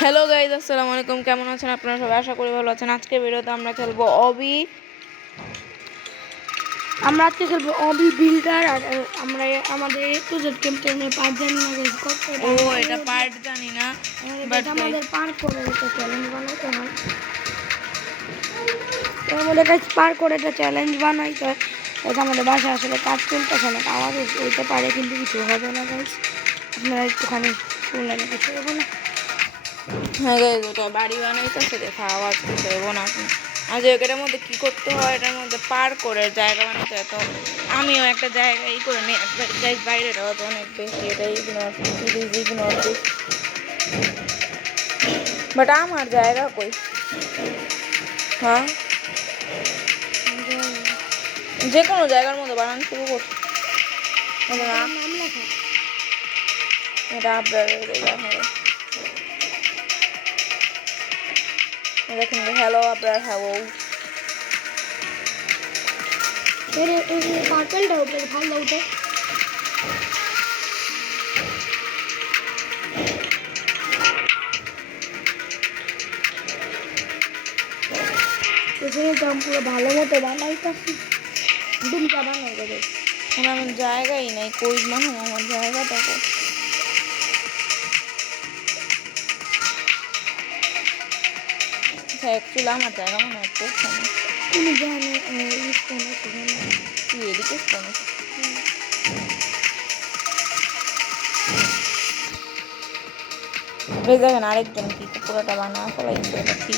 Hello guys, আসসালামু আলাইকুম। কেমন আছেন আপনারা সবাই? আশা করি ভালো আছেন। আজকে ভিডিওতে আমরা খেলবো আজকে খেলবো অবি বিল্ডার। আর আমরা আমাদের একটু জেড ক্যাম্পেইনের পার্ট জানি না গাইজ কত এটা পার্ট জানি না, বাট আমাদের পার করে এটা চ্যালেঞ্জ বানাইতে হয়। আমাদের কাছে পার করে এটা চ্যালেঞ্জ বানাইতে হয়। আমাদের বাসায় আসলে কাজ চলতেছে না, আওয়াজ হইতে পারে কিন্তু কিছু হবে না গাইজ। আপনারা একটুখানি শুনলেন, কিছু হবে না। হ্যাঁ গাইজ, ওটা বাড়ি বানাইতেছে, দেখা আওয়াজ কিছু হবো না। আর এটার মধ্যে কী করতে হয়, এটার মধ্যে পার করে জায়গা বানাতে হয়। তো আমিও একটা জায়গা করে নিই গাইজ। বাইরেটা হয়তো অনেক বেশি, এটা ইগনোর দিস। বাট আমার জায়গা কই? হ্যাঁ, যে কোনো জায়গার মধ্যে বানানো শুরু করছি। এটা আপনার দেখেন, হ্যালো আপনার, হ্যালো। পার্পেলটা উপরে ভালো উঠে পুরো ভালো মতো বানাইতেছি। দুমটা বানাই দেবে। আমার জায়গাই নাই, কই মানুষ আমার জায়গাটা কই? অ্যাকচুয়ালি আমার জায়গা মনে হচ্ছে তুমি জানো কোন তুই এদিকে কোন দেখেন আরেকজন কি পুরোটা বানা ফেলাইছে। এটা কি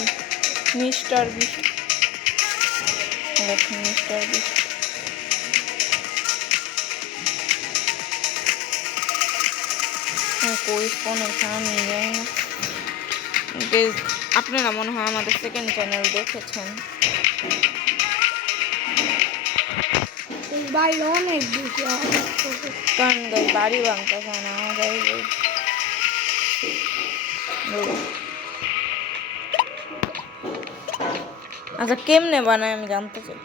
মিস্টার বিস্ট? দেখুন মিস্টার বিস্ট কই কোন এখানে যাই না। আপনারা মনে হয় আমাদের সেকেন্ড চ্যানেল দেখেছেন। বাইরে অনেক বেশি কারণ গাই বাড়ি ভাঙতেছে না যাই। আচ্ছা, কেমনে বানায় আমি জানতে চাই।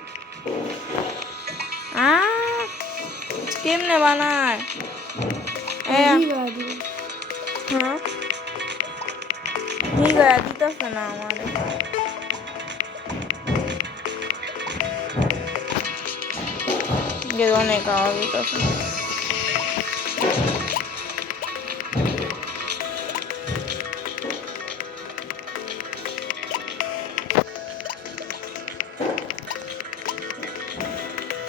কেমনে বানায়? হ্যাঁ, ঠিক আছে, দিতেছে না আমার। অনেক আওয়াজ দিতেছে।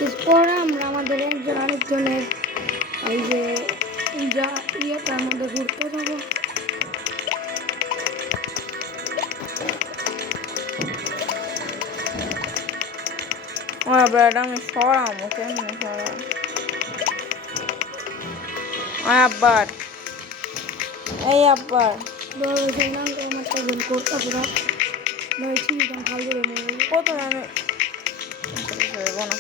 এরপরে আমরা আমাদের একজন আরেকজনের এই যে তার মধ্যে ঘুরতে যাবো। ব্রাড আমি সরামো কেমনে সরাম? আব্বার, এই আব্বার কত আমি না।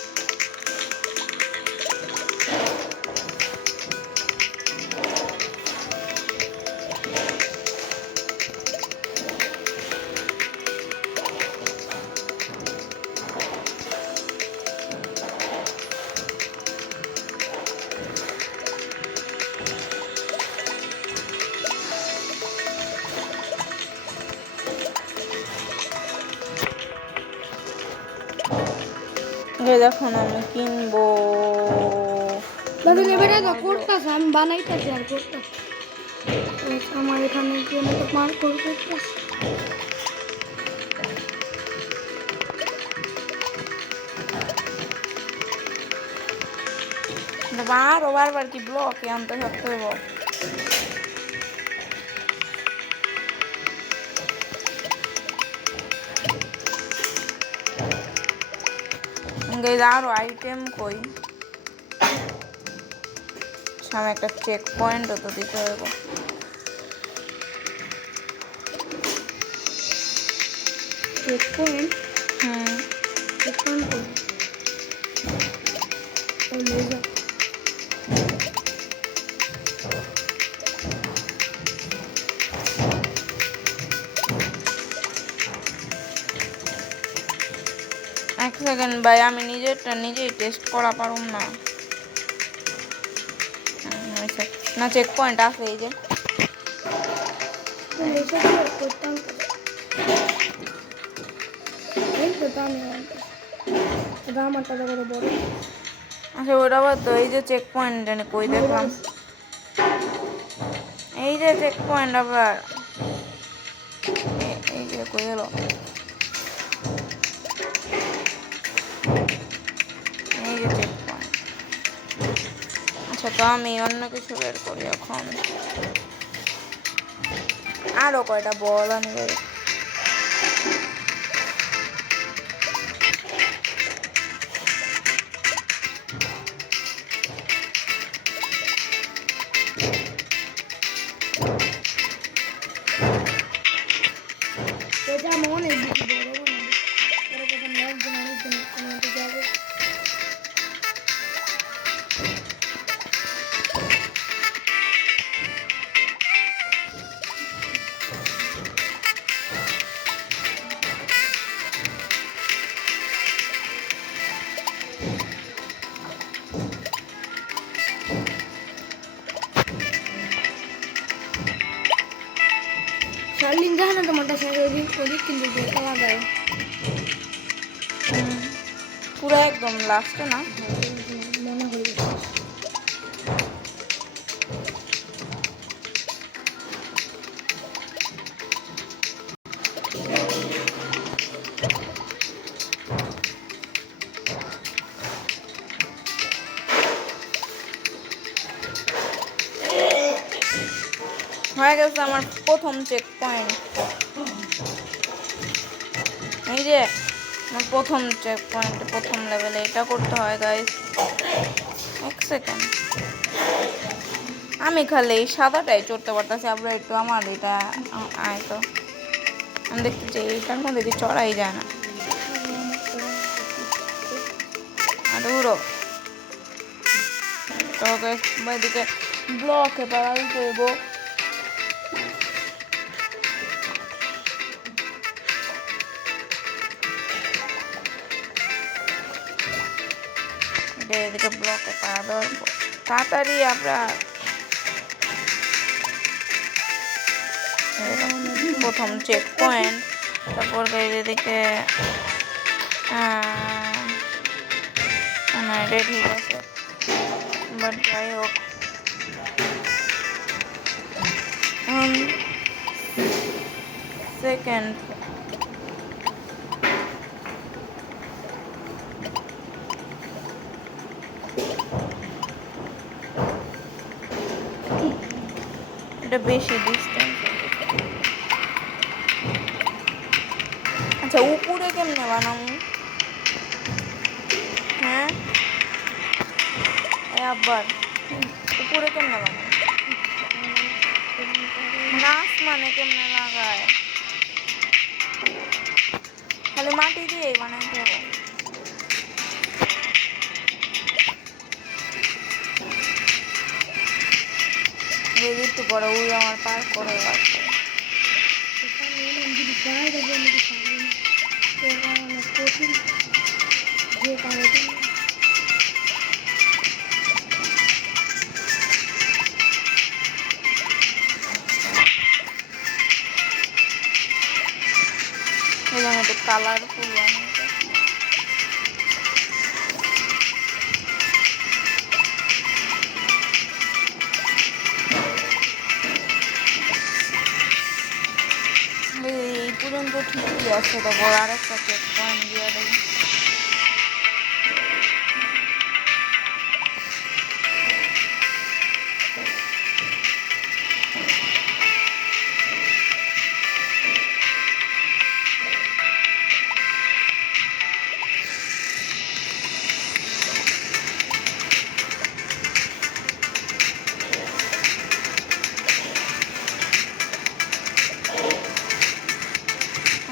দেখুন আমি কিনবো। আমি বানাইতেছি আর করতেছি। আমার এখানে পার করতে বারবার কি ব্লকে আনতে থাকতে হইব? আরো আইটেম কই? সামনে একটা চেক পয়েন্টও তো দিতে হইব। Checkpoint? চেক পয়েন্ট এক সেকেন্ড ভাই, আমি নিজেই টেস্ট করা পারুম না। না চেক পয়েন্ট আছে এই যে করতাম এই তো তা আমি আমারটা তো কত বড়। আচ্ছা ওটা বাদ তো, এই যে চেক পয়েন্ট জানি কই দেখলাম, এই যে চেক পয়েন্ট আবার এই যে কই গেল, এই যে চেক পয়েন্ট। আচ্ছা তো আমি অন্য কিছু বের করি এখন, আরো কয়টা বল আনি বের। এটা আমি অনেক বেশি বড় বানাবো। পরে যখন একজন অনেকজন কমাতে যাবে শার্লিন জানে না তোমারটা সাথে ওদিক ওদিক কিন্তু যেতে লাগায় পুরো একদম লাস্টে না, মনে হয়ে গেছে। হয়ে গেছে আমার প্রথম চেক পয়েন্ট। এই যে আমার প্রথম চেক পয়েন্ট, প্রথম লেভেলে এটা করতে হয় গাইস। এক সেকেন্ড, আমি খালি এই সাদাটাই চড়তে পারতেছি, আবার একটু আমার এটা আয় তো আমি দেখতে চাই এইটার মধ্যে দিয়ে চড়াই যায় না। আর উড়ো তোকে এদিকে ব্লকে পাড়াই করবো। এদিকে ব্লকে পাড়া দেওয়ার তাড়াতাড়ি আমরা প্রথম চেক পয়েন্ট, তারপর এদিকে এটা ঠিক আছে, বাট যাই হোক সেকেন্ড এটা বেশি ডিস্টেন্স। আচ্ছা উপরে কেমনে বানাবো? হ্যাঁ আবার উপরে কেমনে বানাবো? নাচ মানে কেমনে লাগায়? খালি মাটি দিয়ে বানাইতে হবে। একটু পরে ওই আমার পার করে লাগছে। এখানে একটু কালারফুল বানাইতে। এই পর্যন্ত ঠিকই আছে, তারপর আরেকটা চেক পয়েন্ট দিয়ে দেবো।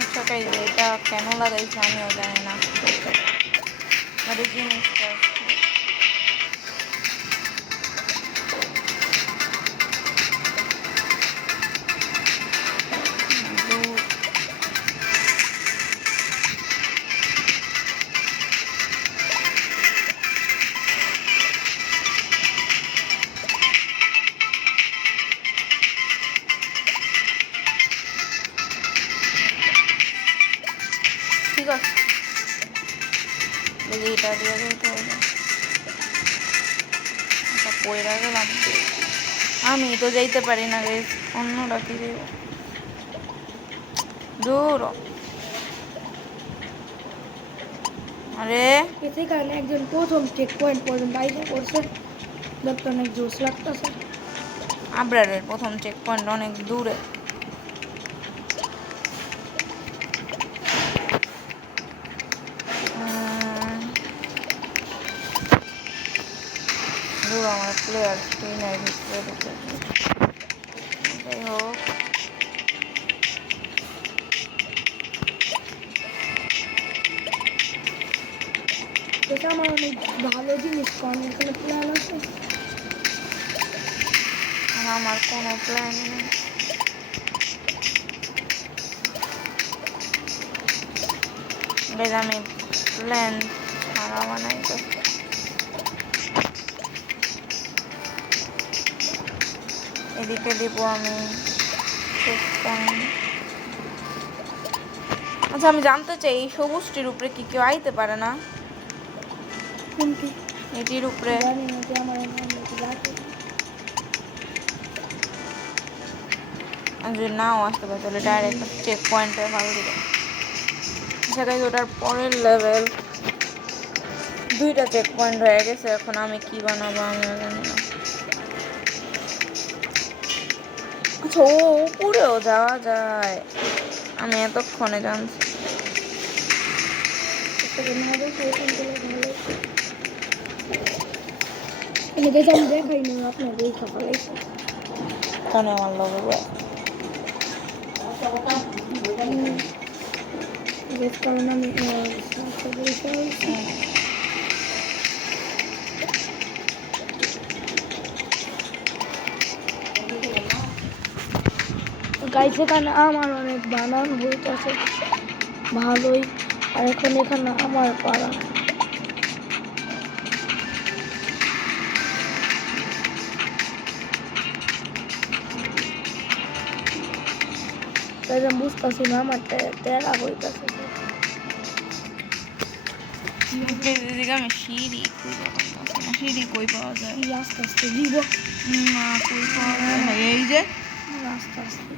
আচ্ছা তাই এটা কেন লাগাইছে আমিও জানি না, মানে জিনিসটা ঠিক আছে, যদি এটা দিয়ে যেতে হবে, এটা পয়রা গেলাম। আমি তো যাইতে পারি না রে, অন্যরা কি দেব দূর। আরে এতে কারণে একজন প্রথম চেক পয়েন্ট পর্যন্ত আইসা করছে, দেখতে অনেক জোশ লাগতেছে। আবরারের প্রথম চেক পয়েন্ট অনেক দূরে। দূর আমার প্লেয়ার স্ক্রিনের ভিতরে ঢুকে। যাই হোক, এটা আমার অনেক ভালো জিনিস, কারণ এখানে প্ল্যান আছে। আর আমার কোনো প্ল্যান নেই। বেশ আমি প্ল্যান ছাড়া বানাই তো। এদিকে দিব আমি চেক পয়েন্ট। আচ্ছা আমি জানতে চাই এই সবুজটির উপরে কি কেউ আইতে পারে না? কোনটি? এটির উপরে জানি না, যে আমার রাখে। আর যদি নাও আসতে পারে তাহলে ডাইরেক্ট চেক পয়েন্টে ভালো দিবে। জায়গায় ওটার পরের লেভেল 2টা চেক পয়েন্ট হয়ে গেছে। এখন আমি কি বানাবো আমিও জানি না। আচ্ছা ও উপরেও যাওয়া যায়, আমি এতক্ষণে জানছি। আমি দেখাই না আপনাদের এই খাপালাইছে, কেন আমার লগে কারণ আমি গাইছে। এখানে আমার অনেক বানান হইতেছে ভালোই, আর এখন এখানে আমার পাড়া। তাই আমি বুঝতেছি না আমার তেরা হইতেছে। এদিকে আমি সিঁড়ি খুঁজে পাইতেছি না। সিঁড়ি কই পাওয়া যায়? আস্তে আস্তে দিব না কই পাওয়া যায়? হ্যাঁ, এই যে আস্তে আস্তে।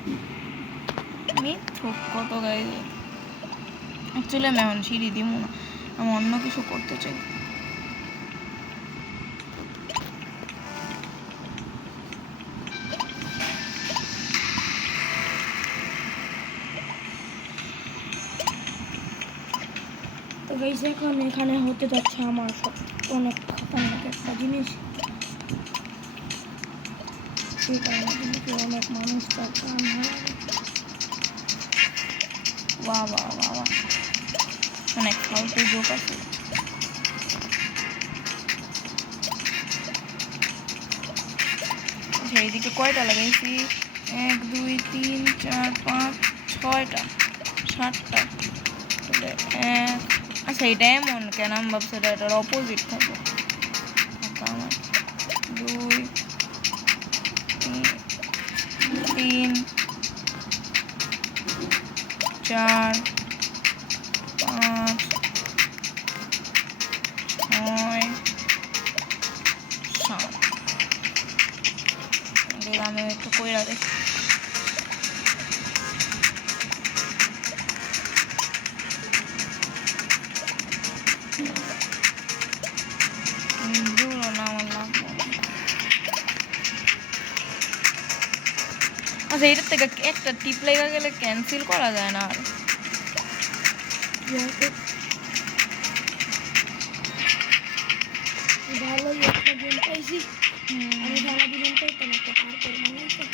মিথ্যুক কত গাই। অ্যাকচুয়ালি আমি এখন সিঁড়ি দিব না, আমি অন্য কিছু করতে চাই। তো গাইছে এখন এখানে হতে যাচ্ছে আমার সব অনেক খতরনাক একটা জিনিস। সেই কারণে কিন্তু অনেক মানুষ তার প্রাণ হারাবে। বাহ বাহ বাহ বাহ, অনেক ফালতু জোক আছে। আচ্ছা এইদিকে কয়টা লাগাইছি? 1 2 3 4 5 6টা 7টা। তাহলে আচ্ছা এটা এমন কেন? আমি ভাবছি এটার অপোজিট থাকবে। আমার 2 3 4 5 6 7। আমি একটু কইরা দেখি। দূর না আমার লাগবে। আচ্ছা এটার থেকে একটা টিপ লেগে গেলে ক্যান্সেল করা যায় না আর? ভালো একটা গেম পাইছি। আমি সারাদিন পাইতাম একটা পার করে বানাইতে।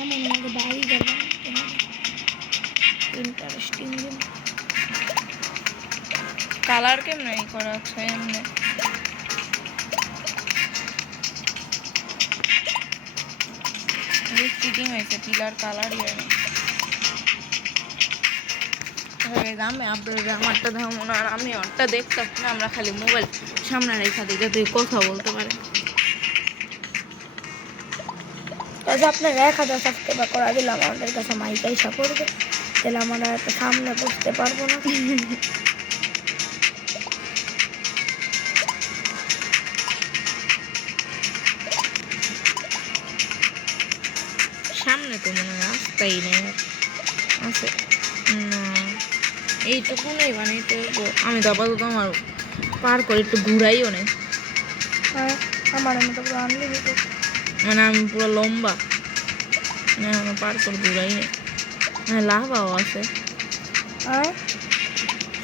এমন আমাকে বাড়ি ঘর বানাইতে হবে। Interesting game. কালার কেমনে ই করা আছে? এমনি চিটিং হয়েছে, পিলার কালারই হয় না। আমি আপনাদের আমারটা ধারণ আর আমি ওরটা দেখতেছি না, আমরা খালি মোবাইল সামনে রেখা দিই যাতে কথা বলতে পারে। আপনার 1000 সাবস্ক্রাইবার করা দিলাম, আমাদের কাছে মাইকাই সাপোর্ট তাহলে আমরা এত সামনে বসতে পারবো না। সামনে তো মনে হয় রাস্তাই নেই আর। আছে না, এইটুকু নেই মানে এইটুকু। আমি তো আপাতত আমার পার করে একটু ঘুরাইও নেই, হ্যাঁ আমার মতো পুরো আনলিমিটেড। মানে আমি পুরো লম্বা, না আমার পার করে ঘুরাই নেই। মানে লাভাও আছে হ্যাঁ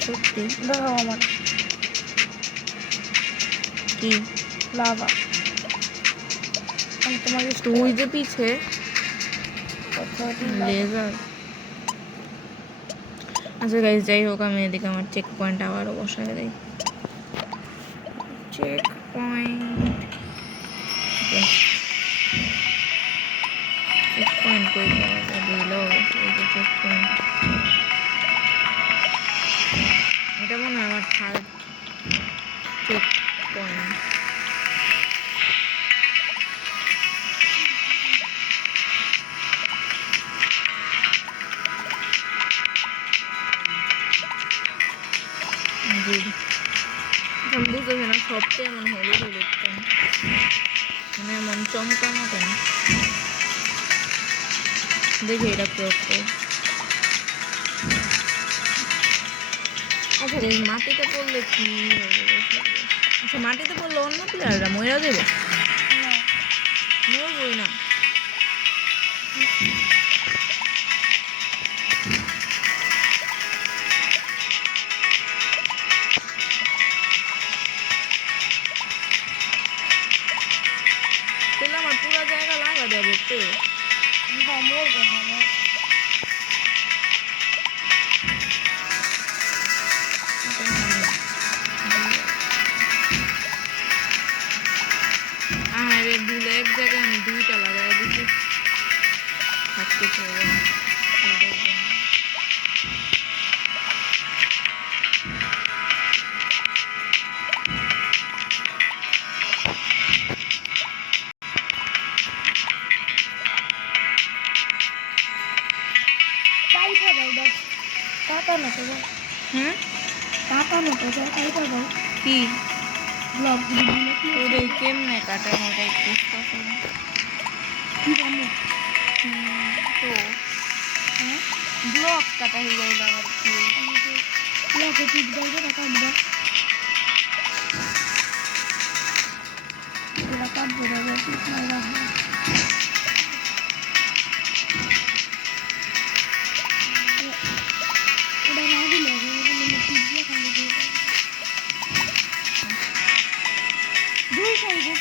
সত্যি। দেখাও আমার কি লাভা, আমি তোমাকে তুই যে পিছে কোথাও লেজার। আচ্ছা গাইস, যাই হোক আমি এদিকে আমার চেক পয়েন্ট আবারও বসায় দিই। চেক পয়েন্ট, চেক পয়েন্ট কই পাওয়া যায়? দিলেও এই যে চেক পয়েন্ট, এটা মনে হয় আমার থার্ড চেক পয়েন্ট। আমি বুঝতেছি না সবচেয়ে এমন হলুদ হলুদ কেন, মানে এমন চমকানো কেন। দেখি এটা প্রয়োগ করে। আচ্ছা এই মাটিতে পড়লে কি হবে? আচ্ছা মাটিতে পড়লে অন্য প্লেয়াররা মরে দেবো? মরবই না। তাহলে আমার পুরো জায়গা লাগা দেবো তো। আরে ভুলে এক জায়গায় আমি দুইটা লাগাই দিচ্ছি, থাকতে হবে না এটার জন্য। হুম কি ওরে কেমনে কাটানো ওটাই বুঝতেছে না। তো ব্লক কাটা হয়ে গেল আবার কি?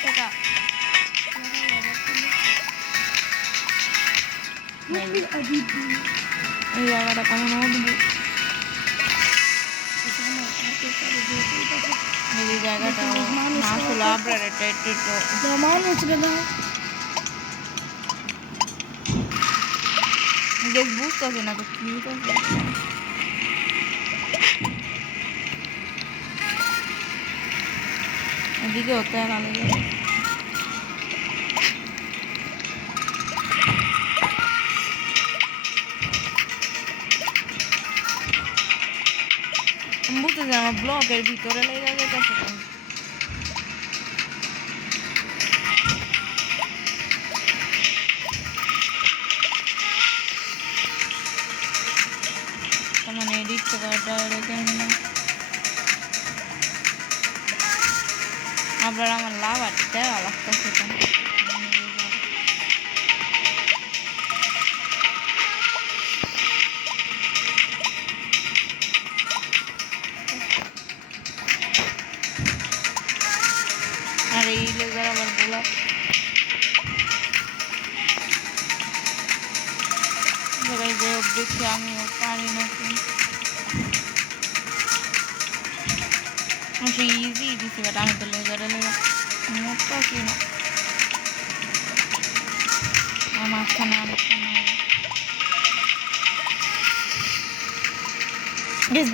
টাকা এই জায়গাটা কেমন উঠবো? এই জায়গাটা আসলে আপনার এটা একটু দেখ বুঝতেছি না তো কি হইতাছে। এদিকে হতে আর আলাদা আমি বুঝতেছি আমার ব্লকের ভিতরে লেগে যেতেছে। মানে এডিট করাটা আবার আমার লাভ আর দেওয়া লাগতেছে কেন? আর এই লেজার আবার গোলাপ যে দেখছি আমিও পারি নাকি। ইজি দিছি বাট আমি তো লেজারে লেগে মোটটা কি না আমার খানে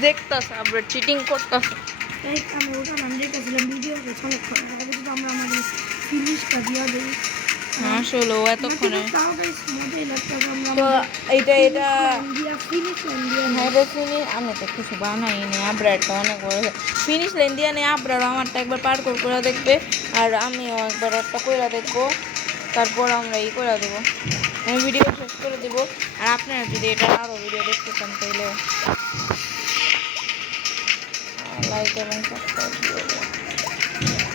দেখতেছে আবার চিটিং করতেছে। আমি ওটা আমি দেখেছিলাম ভিডিও আমরা আমাদের ফিনিশটা দিয়ে দিই। আসলে ও এতক্ষণে তাও গাইস মজাই লাগতেছে, আমরা তো এইটা এটা ইন্ডিয়া ফিনিশ ইন্ডিয়া হ্যাঁ রেসিনি আমি তো কিছু বানাইনি আবরারটা অনেক বড় ফিনিশ লাইন দিয়ে নেই আবরারও আমারটা একবার পার্কর করে দেখবে আর আমিও একবার একটা করে দেখবো তারপর আমরা করে দেবো আমি ভিডিও শেষ করে দেবো আর আপনারা যদি এটা আরও ভিডিও দেখতে চান তাহলে লাইক এবং সাবস্ক্রাইব দিয়ে দেবেন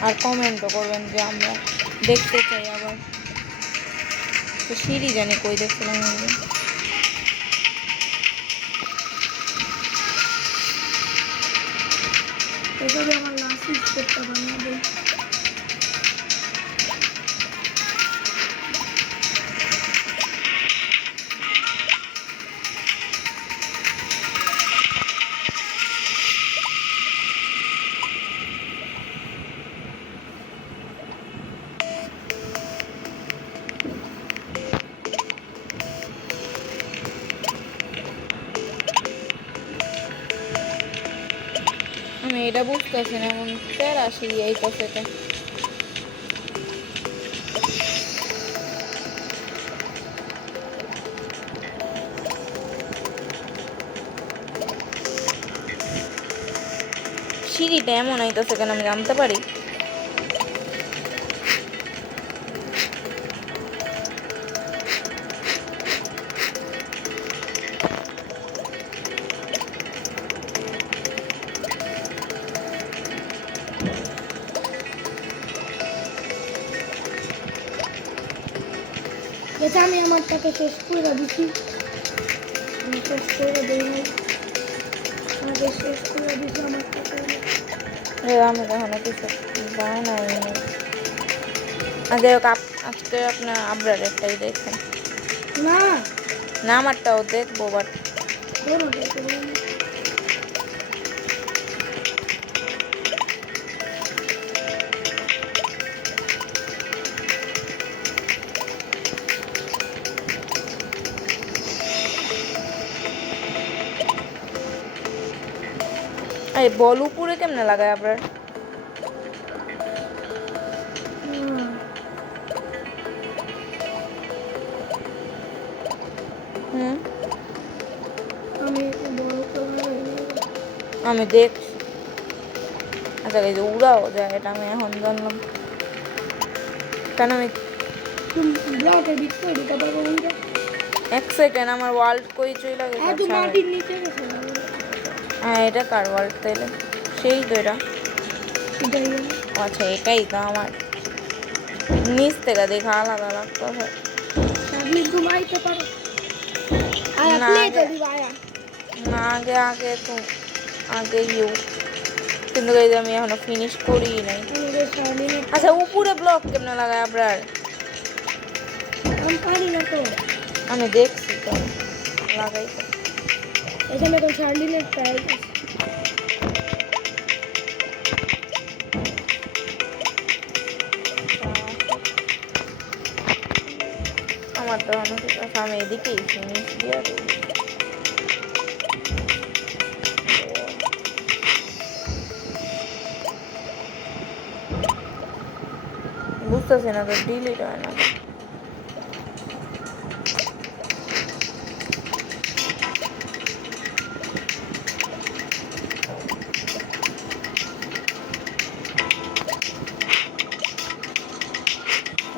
আর কমেন্টও করবেন যে আমরা দেখতে চাই আবার তো সিঁড়ি জানি কই দেখছিলাম এভাবে আমার লাস্ট স্টেপটা বানাবো আমি এটা বুঝতেছি না এমন তেরা সিঁড়ি এই পাশেটা সিঁড়িটা এমন আইতেছে কেন আমি জানতে পারি যেটা আমি আমারটাকে শেষ করে দিচ্ছি আমি শেষ করে দিই নাই আমাকে শেষ করে দিচ্ছি আমারটাকে আমি কখনো কিছু বানাইনি আজ আজকে আপনার আবরারেরটাই দেখেন না না আমারটাও দেখবো বাট দোনোটাই করবো এই বল উপরে কেমনে লাগায় আপনার হুম আমি বড় করে আমি দেখছি আচ্ছা এই যে উড়াও যায় এটা আমি এখন জানলাম কেন আমি তুমি ব্লকের ভিতরে ঢুকে পারবো ওইটা এক সেকেন্ড আমার ওয়ার্ল্ড কই চলে গেছে আর তুমি মাটির নিচে গেছো হ্যাঁ এটা কার ওয়ার্ল্ড তাইলে সেই তো এটা এটাই আচ্ছা এটাই তো আমার নিচ থেকে দেখা আলাদা লাগতেছে আপনি ঘুমাইতে পারো আর না, আপনি তো আগে- দিবা আয়া না আগে আগে তো আগে ইউ কিন্তু এই যে আমি এখনো ফিনিশ করি নাই আমাদের সারাদিনে আচ্ছা উপরে ব্লক কেমনে লাগায় আপনার আমি পারি না তো আমি দেখছি তো লাগাই তো এখানে তো সারাদিনের প্রাইস আমার তো অনেক আছে আমি এদিকেই ফিনিশ দিয়ে দেবো বুঝতেছি না তো ডিলিট হয় না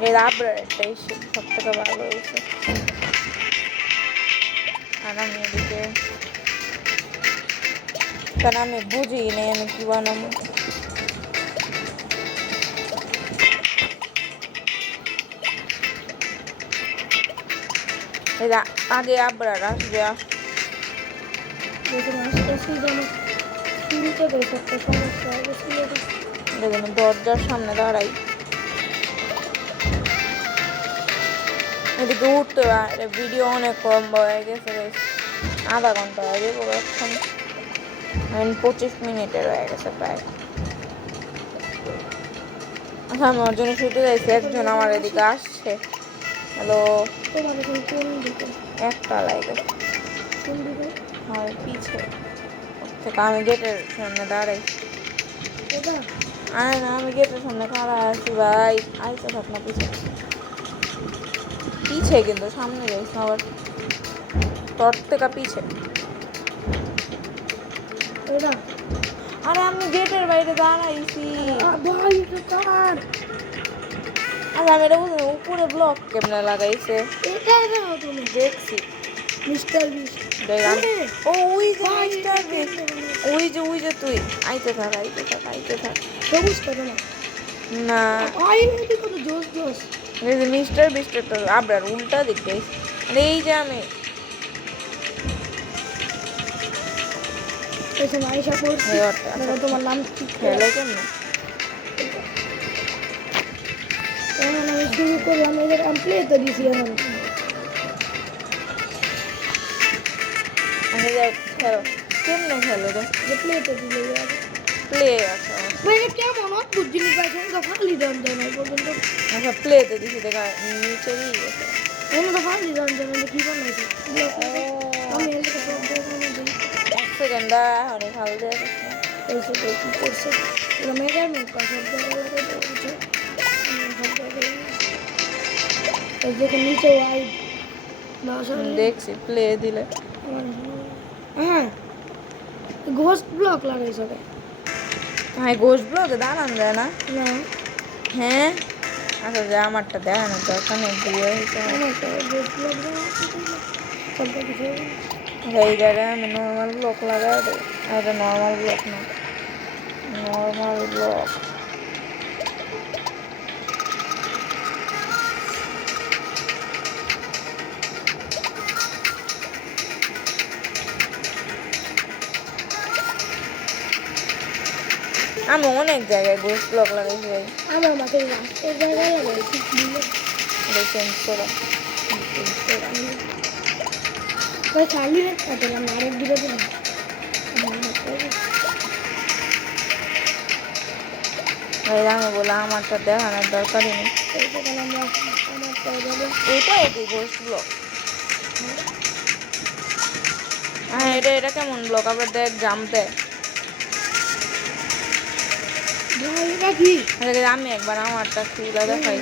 এর আপডেটটাই সব থেকে ভালো হয়েছে আর আমি এদিকে কারণ আমি বুঝি নেই আমি কি বানাবো এর আগে আবরার আসবে যখন আসতেছি যেন শুরুতে বেশ একটা সমস্যা হয়েছিল দেখুন দরজার সামনে দাঁড়াই এদিকে উঠতে পারে ভিডিও অনেক কম হয়ে গেছে guys। আধা ঘন্টা হয়ে যাবো এখন 25 মিনিটের হয়ে গেছে প্রায় আচ্ছা আমি ওর জন্য শুতে যাইছি একজন আমার এদিকে আসছে হ্যালো তোমার এখন কোন দিকে একটা লাইকে কোন দিকে হয় পিছে থেকে আমি গেটের সামনে দাঁড়াই এটা আরে না আমি গেটের সামনে খাড়া আছি ভাই আইসা থাক না পিছে পিছে পিছে কিন্তু সামনে যাইস না আবার তোর থেকে পিছে এটা আরে আমি গেটের বাইরে দাঁড়াইছি ভাই এটা কার আরে আমি এটা বুঝলাম উপরে ব্লক কেমনে লাগাইছে এটা দাও তুমি দেখছি মিস্টার বিস্ট দেখ ও ওই যে ভাই, মিস্টার এটা বিস্ট কেমনে ওই যে তুই আইতে থাক সবুজ করে না না ভাই এটা কত জোস জোস এই যে মিস্টার বিস্টের তো আবার উল্টা দিক গাইস আরে এই যে আমি এসে আয়শা করছি এই ওটা, দেখো তোমার নাম কি খেলে কেমনে এখন আমি শুরু করলাম এদের আমি প্লে তো দিছি এখন আমি যাই খেলো কেমনে খেলো রে যে প্লে তো দিলে যাবে প্লে আছে ভাই এটা কেমন অদ্ভুত জিনিস পাইছে তো ফালি দাম দেয় না এই পর্যন্ত আচ্ছা প্লেতে দিছি দেখা নিচে দিয়ে গেছে এনে তো ফালি দাম দেয় না কি বানাইছে আমি এর কাছে সব দেখানো দিই এক সেকেন্ড দা হনি খাল দিয়ে এই সব কি করছে এটা মেজারমেন্ট করা সব জায়গায় লাগাই দিয়েছে এই যে নিচে ওয়াইড না আসলে দেখছি প্লে দিলে হ্যাঁ ঘোস্ট ব্লক লাগাই সবে হ্যাঁ গোস্ট ব্লগে দাঁড়ান যায় না না হ্যাঁ আচ্ছা যে আমারটা দেখানো দরকার নেই দিয়ে হয়েছে আমার তো ঘোস্ট ব্লক সব কিছু এই জায়গায় আমি নর্মাল ব্লক লাগাই দেই আর এটা নর্মাল ব্লক না নর্মাল ব্লক আমি অনেক জায়গায় গোস্ট ব্লক লাগাইছি ভাই আমার মাথায় লাস্টের জায়গায় লাগাই ঠিক দিলে এটা চেঞ্জ করো ভাই চালু রেট কাটলাম আরেক দিকে দিলাম ভাই আমি বলে আমারটা দেখানোর দরকারই নেই এইখানে আমরা আমার তো যাবো এটাও কি গোস্ট ব্লক হ্যাঁ এটা কেমন ব্লক আবার দেখ জাম্প দেয় ভাই এটা কি আমি একবার আমারটা খুলে দেখাই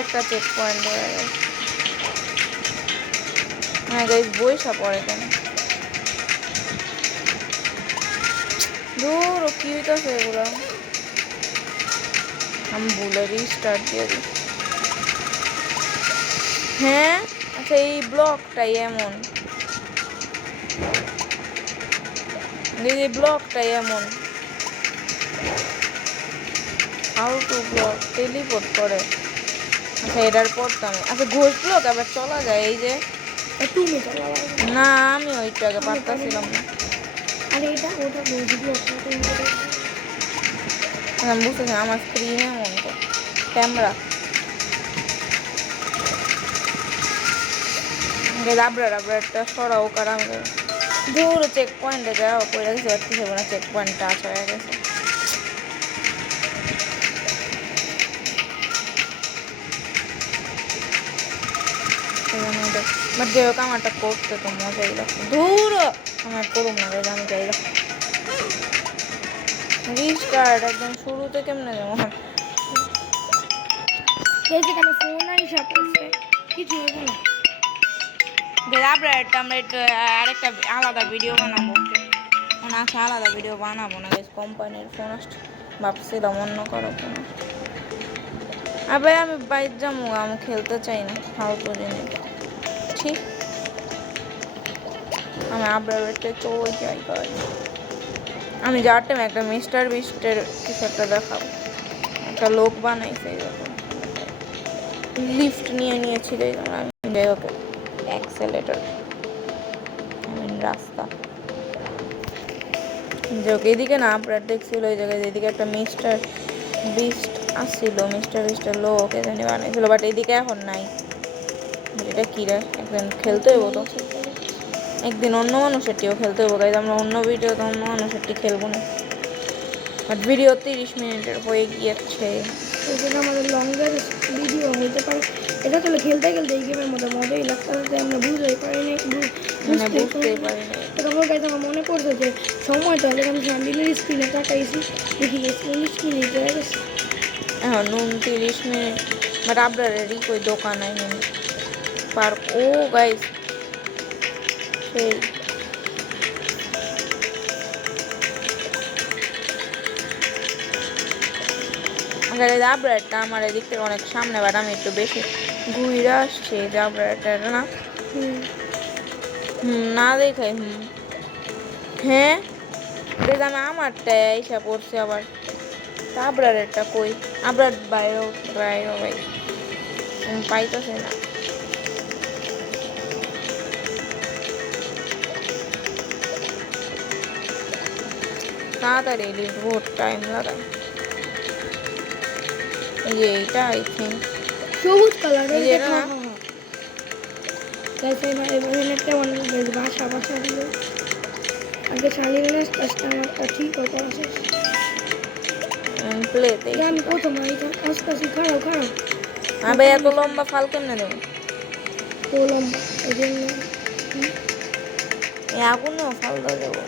একটা চেক পয়েন্ট হয়ে গেছে হ্যাঁ গাইস বইসা পড়ে কেন দূর কি হইতেছে এগুলো আমি ভুলে রিস্টার্ট দিয়ে দিই হ্যাঁ আচ্ছা এই ব্লকটাই এমন এই ব্লকটাই এমন হাউ টু ব্লক টেলিপোর্ট করে আচ্ছা এটার পড়তাম আচ্ছা ঘোষ ব্লক আবার চলা যায় এই যে তুমি চালাও না আমি ওইটাকে পারতাছিলাম না আরে এটা ওটা ঘোস্ট ব্লক আমি বুঝতেছি আমার স্ক্রিনে এমন তো ক্যামেরা রাবড়াটা সরাও কারণ দূর চেক পয়েন্টে যাও পড়ে গেছে আর কিছু না চেক পয়েন্ট টাচ হয়ে গেছে বাট যাই হোক আমারটা করতে তো মজাই লাগছে দূর আমার করুম না আমি যাই রিস্টার্ট একদম শুরুতে কেমনে যেমন সেখানে ফোন আইসা পড়ছে কিছু হবে না আমরা একটু আরেকটা আলাদা ভিডিও বানাবো মানে আছে আলাদা ভিডিও বানাবো না কোম্পানির ফোন আসছে ভাবছিলাম অন্য করো ফোন আবার আমি বাইরে যাবো আমি খেলতে চাই না ফালতু জিনিস ঠিক আমি আপডেটে চলে যাই আমি যাওয়ার টাইম একটা মিস্টার বিস্টের কিছু একটা দেখাবো একটা লোক বানাইছে এরকম লিফট নিয়েছিল আমি যাই হোক অ্যাক্সেলেটর রাস্তা যাক এদিকে না আপনার দেখছিল ওই জায়গায় এদিকে একটা মিস্টার বিস্ট আসছিল মিস্টার বিস্টের লোক এখানে বানাইছিল বাট এদিকে এখন নাই এটা কী রে একদিন খেলতে হইব তো একদিন অন্য মানুষেরটিও খেলতে হইব তাই আমরা অন্য ভিডিও তো অন্য মানুষেরটি খেলবো না বাট ভিডিও 30 মিনিটের হয়ে গিয়েছে এই জন্য আমাদের লঙ্গের ভিডিও হইতে পারে এটা তো খেলতে খেলতে এই গেমের মধ্যে মজাই লাগতে আমরা বুঝতেই পারিনি বুঝতেই পারি না তখন গাইজ আমার মনে পড়ছে যে সময়টা হলে আমি সান্ডিনের স্ক্রিনে তাকাইছি দেখি স্ক্রিনে হয়ে গেছে এখন 29 মিনিট বাট আপনারেরই কই দোকান আইনি পার্ক ও গাইস সেই জাবরাটা আমার এদিক থেকে অনেক সামনে, বাট আমি একটু বেশি ঘুরে আসছি জাবরাটা না। না দেখে হ্যাঁ দেখ আমি আমারটা এসে পড়ছি আবার আবরারেরটা কই আবরার বাইরেও বাইরেও ভাই আমি পাইতেছি না। তাড়াতাড়ি লিভ বহুত টাইম লাগায়। এই যে এইটা আই থিঙ্ক সবুজ কালার এই যে এটা না বাসা দিল আগে চালিয়ে গেলে কাস্টমারটা ঠিক হতো শেষ। প্লেতে আমি প্রথম আশপাশে খাড়াও আবে এত লম্বা ফাল কেমনে দেবো তো লম্বা এই জন্য এই আগুনেও ফাল দেওয়া যাবো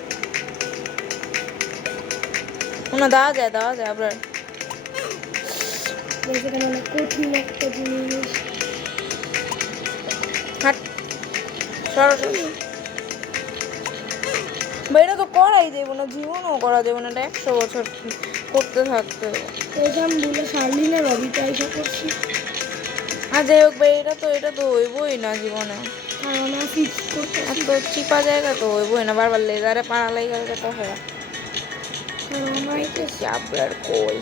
না দেওয়া যায় আবার সেখানে অনেক কঠিন একটা জিনিস। হাট সরাসরি এটা তো করাই দেবো না, জীবনও করা দেবো না, এটা 100 বছর করতে থাকতে হবে। এরকম বলে শার্লিনা রবিটা এসে করছি আর যাই হোক ভাই এটা তো হইবই না জীবনে, আর আমরা ফিক্স করতে এত চিপা জায়গা তো হইবই না, বারবার লেজারে পাড়া লাগে তো হয় আপনার কই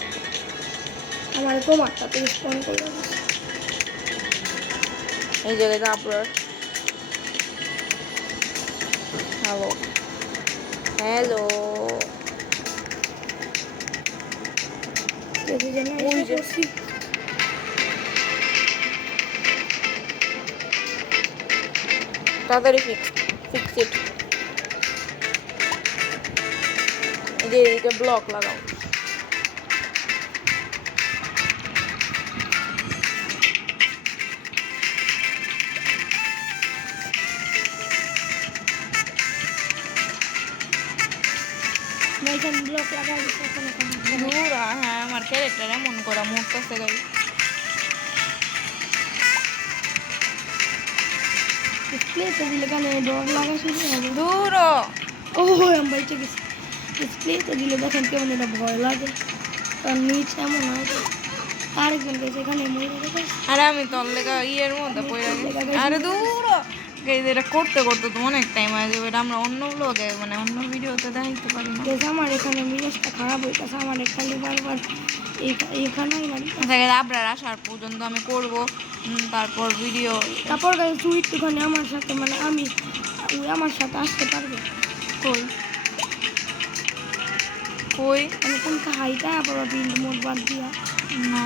আমার তোমারটাতে স্পন করে এই জায়গায় আপনার হ্যালো হ্যালো ওই যে তাড়াতাড়ি ফিক্স ইট এই যে এটা ব্লক লাগাও ব্লক লাগাই হ্যাঁ আমার ক্যারেক্টার এমন করা মরতেছে গাই ডিসপ্লেতে দিলে কেন ডর লাগা শুরু হবে দূর ও আমি বাইচে গেছি ডিসপ্লেতে দিলে দেখেন কেমন এটা ভয় লাগে তার নিচ এমন হয় আরেকজন গেছে এখানে মরে গেছে আরে আমি তোর লেগা ইয়ের মধ্যে পড়ে গেছি আরে দূর এটা করতে করতে তো অনেক টাইম হয়ে যাবে, এটা আমরা অন্য ব্লগে মানে অন্য ভিডিওতে দেখাইতে পারি না। আমার এখানে মিজাজটা খারাপ হইতেছে আমার খালি বারবার এখানেই মানে আপনার আসার পর্যন্ত আমি করব, তারপর ভিডিও তারপর তুই একটুখানি আমার সাথে মানে আমি আমার সাথে আসতে পারবে কই কই আমি কোনটা হাইটা আবার বিল মোট বাদ দিয়া না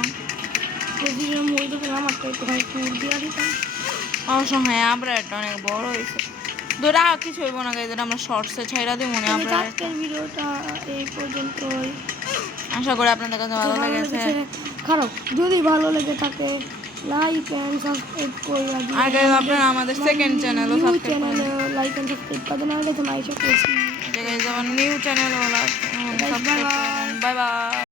যদি মই তো আমারটা একটুখানি ট্যুর দিয়া দিতাম অবশ্য হ্যাঁ আমরা এটা অনেক বড় হয়েছে ধরে আর কিছু হইব না গাইজ, আমরা শর্টসে ছাইরা দিব মনে আমরা আজকের ভিডিওটা এই পর্যন্তই। আশা করি আপনাদের কাছে ভালো লেগেছে। খারাপ যদি ভালো লেগে থাকে লাইক এন্ড সাবস্ক্রাইব করে দিন। আগে আপনারা আমাদের সেকেন্ড চ্যানেলও সাবস্ক্রাইব করুন, লাইক এন্ড সাবস্ক্রাইব করে নাহলে তো নাইশা করছি গাইজ আমার নিউ চ্যানেল হলো সাবস্ক্রাইব করুন। Bye bye.